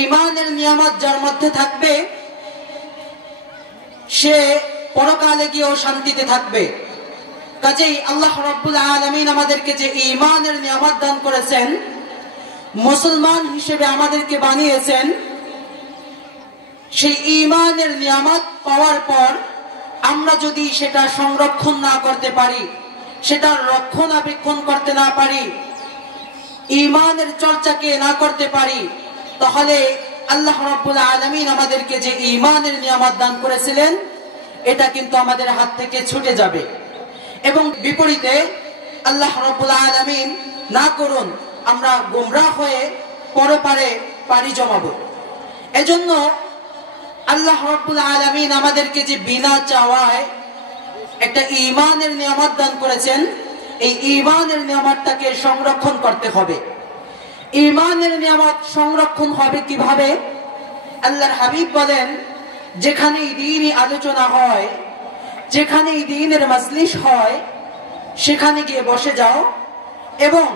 ঈমানের নিয়ামত যার মধ্যে থাকবে সে পরকালে গিয়েও শান্তিতে থাকবে। কাজেই আল্লাহ রাব্বুল আলামিন আমাদেরকে যে ঈমানের নিয়ামত দান করেছেন, মুসলমান হিসেবে আমাদেরকে বানিয়েছেন, সেই ঈমানের নিয়ামত পাওয়ার পর আমরা যদি সেটা সংরক্ষণ না করতে পারি, সেটা রক্ষণাবেক্ষণ করতে না পারি, ঈমানের চর্চাকে না করতে পারি, তাহলে আল্লাহ রাব্বুল আলামিন আমাদেরকে যে ঈমানের নিয়ামত দান করেছিলেন এটা কিন্তু আমাদের হাত থেকে ছুটে যাবে। এবং বিপরীতে আল্লাহ রাব্বুল আলামিন না করুন আমরা গোমরাহ হয়ে পরপারে পাড়ি জমাবো। এজন্য আল্লাহ রাব্বুল আলামিন আমাদেরকে যে বিনা চাওয়ায় একটা ঈমানের নিয়ামত দান করেছেন, এই ঈমানের নিয়ামতটাকে সংরক্ষণ করতে হবে। ঈমানের নিয়ামত সংরক্ষণ হবে কিভাবে? আল্লাহর হাবিব বলেন, যেখানেই দ্বীনি আলোচনা হয়, যেখানেই দ্বীনের মাজলিস হয়, সেখানে গিয়ে বসে যাও এবং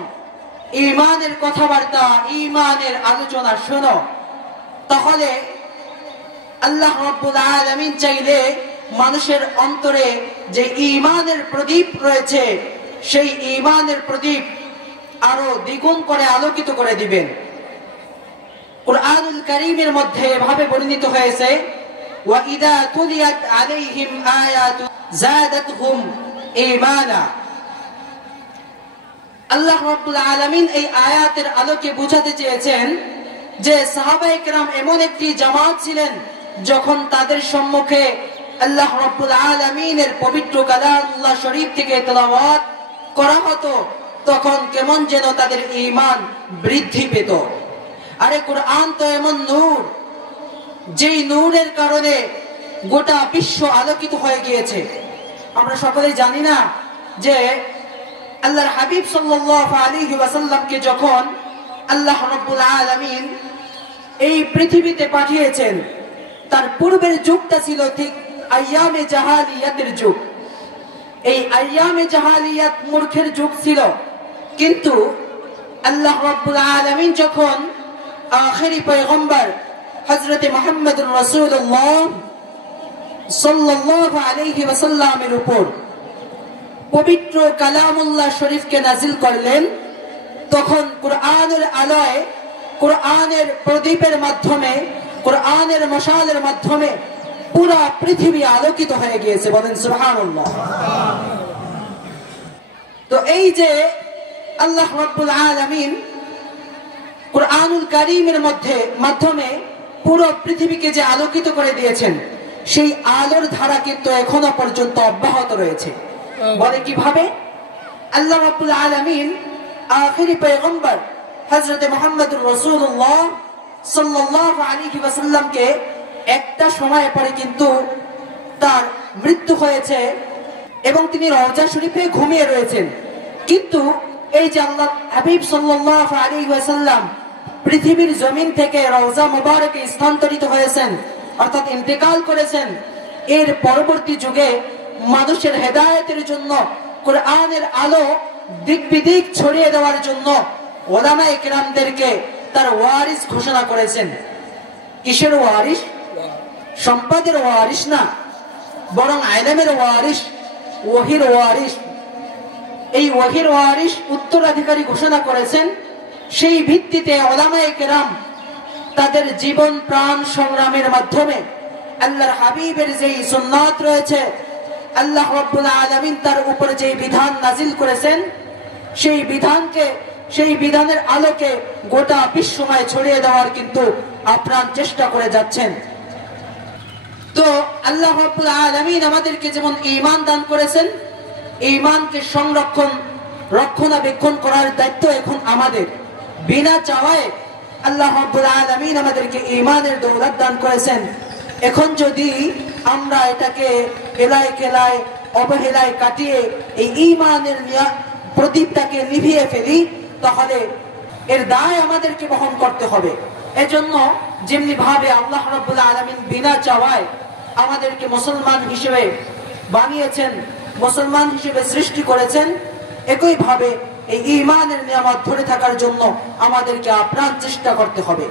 ঈমানের কথাবার্তা, ঈমানের আলোচনা শোনো। তাহলে আল্লাহ রাব্বুল আলামিন চাইলে মানুষের অন্তরে যে ঈমানের প্রদীপ রয়েছে, সেই ঈমানের প্রদীপ আরো দ্বিগুণ করে আলোকিত করে দিবেন। কুরআনুল কারীমের মধ্যে এভাবে বর্ণিত হয়েছে, ওয়া ইযা তুলিয়াত আলাইহিম আয়াতু যাদাতহুম ঈমানা। আল্লাহ রাব্বুল আলামিন এই আয়াতের আলোকে বুঝাতে চেয়েছেন যে সাহাবায়ে কেরাম এমন একটি জামাত ছিলেন, যখন তাদের সম্মুখে আল্লাহ রাব্বুল আলামিনের পবিত্র কালামুল্লাহ শরীফ থেকে তেলাওয়াত করা হতো, তখন কেমন যেন তাদের ঈমান বৃদ্ধি পেত। আরে কুরআন তো এমন নূর, যেই নূরের কারণে গোটা বিশ্ব আলোকিত হয়ে গিয়েছে। আমরা সকলেই জানি না যে আল্লাহর হাবিব সাল্লাল্লাহু আলাইহি ওয়াসাল্লামকে যখন আল্লাহ রাব্বুল আলামিন এই পৃথিবীতে পাঠিয়েছেন, তার পূর্বের যুগটা ছিল ঠিক আইয়ামে জাহালিয়াতের যুগ। এই আইয়ামে জাহালিয়াত মূর্খের যুগ ছিল, কিন্তু আল্লাহ রাব্বুল আলামিন যখন আখেরি পয়গম্বর হযরত মুহাম্মদুর রাসূলুল্লাহ সাল্লাল্লাহু আলাইহি ওয়াসাল্লামের উপর পবিত্র কালামুল্লাহ শরীফকে নাজিল করলেন, তখন কুরআনের আলোয়, কুরআনের প্রদীপের মাধ্যমে, কুরআনের মশালের মাধ্যমে পুরা পৃথিবী আলোকিত হয়ে গিয়েছে। বলেন সুবহানাল্লাহ। তো এই যে আল্লাহ রাব্বুল আলামিন কুরআনুল কারীমের মাধ্যমে পুরো পৃথিবীকে যে আলোকিত করে দিয়েছেন, সেই আলোর ধারা কিন্তু এখনো পর্যন্ত অব্যাহত রয়েছে। বলে কিভাবে? আল্লাহ রাব্বুল আলামিন আখেরি পয়গম্বর হযরত মুহাম্মদুর রাসূলুল্লাহ সাল্লাল্লাহু আলাইহি ওয়াসাল্লামকে একটা সময় পরে কিন্তু তার মৃত্যু হয়েছে এবং তিনি রওজা শরীফে ঘুমিয়ে রয়েছেন। কিন্তু এই যে আল্লাহ হাবিব সাল্লাল্লাহু আলাইহি ওয়াসাল্লাম পৃথিবীর জমিন থেকে রওজা মুবারকে স্থানান্তরিত হয়েছেন, অর্থাৎ ইন্তেকাল করেছেন, এর পরবর্তী যুগে মানুষের হেদায়েতের জন্য, কুরআনের আলো দিক বিদিক ছড়িয়ে দেওয়ার জন্য উলামায়ে কেরামদেরকে তার ওয়ারিস ঘোষণা করেছেন। কিসের ওয়ারিস? সম্পদের ওয়ারিস না, বরং ইলমের ওয়ারিস, ওহীর ওয়ারিস। এই ওহীর ওয়ারিস উত্তরাধিকারী ঘোষণা করেছেন। সেই ভিত্তিতে উলামায়ে কেরাম তাদের জীবন প্রাণ সংগ্রামের মাধ্যমে আল্লাহর হাবিবের যে সুন্নাত রয়েছে, আল্লাহ রাব্বুল আলামিন তার উপর যে বিধান নাজিল করেছেন, সেই বিধানকে, সেই বিধানের আলোকে গোটা বিশ্বময় ছড়িয়ে দেওয়ার কিন্তু আপ্রাণ চেষ্টা করে যাচ্ছেন। তো আল্লাহ রাব্বুল আলামিন আমাদেরকে যেমন ঈমান দান করেছেন, ঈমানকে সংরক্ষণ, রক্ষণাবেক্ষণ করার দায়িত্ব এখন আমাদের। বিনা চাওয়ায় আল্লাহ রাব্বুল আলামিন আমাদেরকে ঈমানের দৌলত দান করেছেন। এখন যদি আমরা এটাকে হেলায় খেলায়, অবহেলায় কাটিয়ে এই ঈমানের প্রদীপটাকে নিভিয়ে ফেলি, তাহলে এর দায় আমাদেরকে বহন করতে হবে। এজন্য যেমনি ভাবে আল্লাহ রাব্বুল আলামিন বিনা চাওয়ায় আমাদেরকে মুসলমান হিসেবে বানিয়েছেন, মুসলমান হিসেবে সৃষ্টি করেছেন, একই ভাবে এই ঈমানের নিয়ামত ধরে থাকার জন্য আমাদেরকে আপ্রাণ চেষ্টা করতে হবে।